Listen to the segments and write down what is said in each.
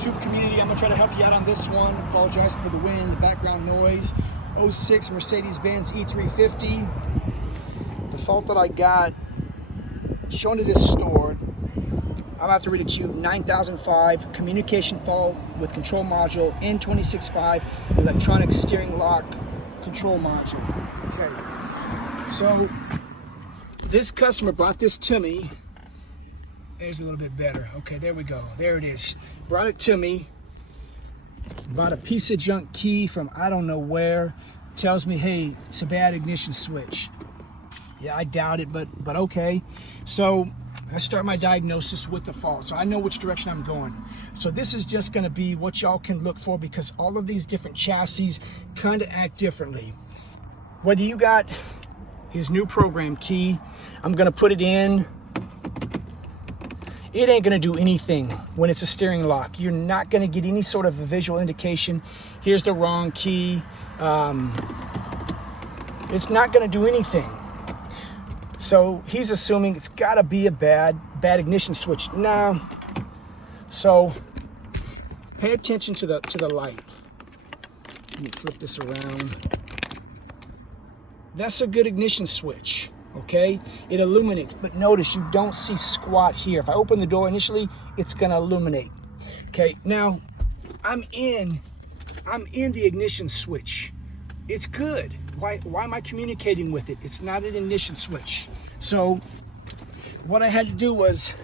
YouTube community. I'm gonna try to help you out on this one. Apologize for the wind, the background noise. 06 Mercedes-Benz E350. The fault that I got shown to this store, I'm gonna have to read it to you. 9005 communication fault with control module N265 electronic steering lock control module. Okay, so this customer brought this to me. There's a little bit better. Okay, there we go. There it is. Brought it to me. Bought a piece of junk key from I don't know where. Tells me, hey, it's a bad ignition switch. Yeah, I doubt it, but okay. So I start my diagnosis with the fault. So I know which direction I'm going. So this is just gonna be what y'all can look for because all of these different chassis kind of act differently. Whether you got his new program key, I'm gonna put it in. It ain't gonna do anything when it's a steering lock. You're not gonna get any sort of a visual indication. Here's the wrong key. It's not gonna do anything. So he's assuming it's gotta be a bad ignition switch. No. So pay attention to the light. Let me flip this around. That's a good ignition switch. Okay, it illuminates, but notice you don't see squat here. If I open the door initially, it's gonna illuminate. Okay, now I'm in the ignition switch. It's good. Why am I communicating with it? It's not an ignition switch. So what I had to do was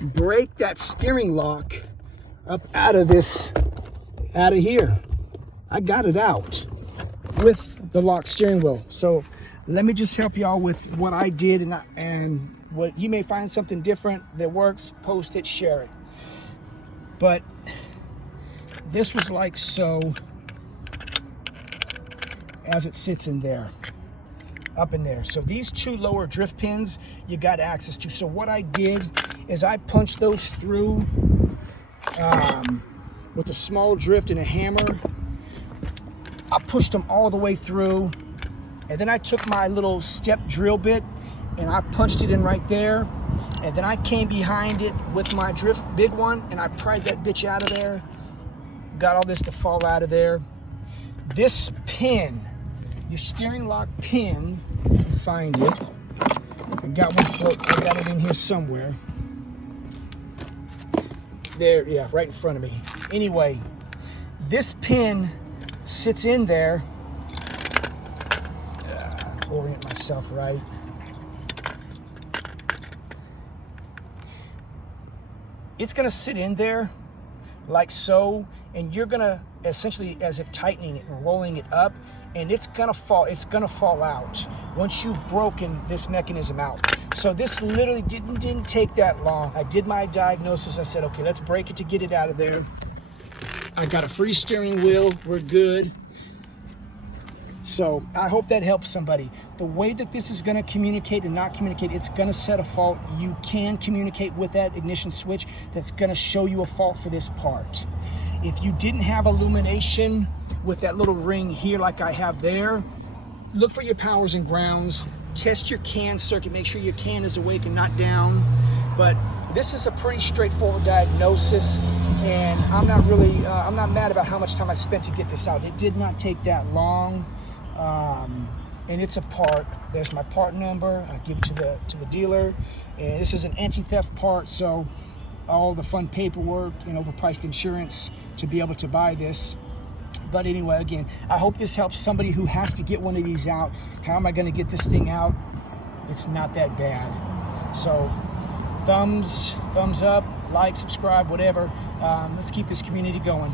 break that steering lock up out of here. I got it out with the lock steering wheel. So let me just help y'all with what I did and what you may find something different that works, post it, share it. But this was like so as it sits in there, up in there. So these two lower drift pins you got access to. So what I did is I punched those through with a small drift and a hammer. I pushed them all the way through. And then I took my little step drill bit and I punched it in right there. And then I came behind it with my drift big one and I pried that bitch out of there. Got all this to fall out of there. This pin, your steering lock pin, you can find it. I got it in here somewhere. There, yeah, right in front of me. Anyway, this pin sits in there. Orient myself right. It's gonna sit in there like so, and you're gonna essentially as if tightening it and rolling it up, and it's gonna fall out once you've broken this mechanism out. So this literally didn't take that long. I did my diagnosis. I said, okay, let's break it to get it out of there. I got a free steering wheel, we're good. So I hope that helps somebody. The way that this is gonna communicate and not communicate, it's gonna set a fault. You can communicate with that ignition switch that's gonna show you a fault for this part. If you didn't have illumination with that little ring here like I have there, look for your powers and grounds, test your CAN circuit, make sure your CAN is awake and not down. But this is a pretty straightforward diagnosis, and I'm not mad about how much time I spent to get this out. It did not take that long. And it's a part. There's my part number. I give it to the dealer, and this is an anti-theft part, so all the fun paperwork and overpriced insurance to be able to buy this. But anyway, again, I hope this helps somebody who has to get one of these out. How am I going to get this thing out? It's not that bad. So thumbs up, like, subscribe, whatever. Let's keep this community going.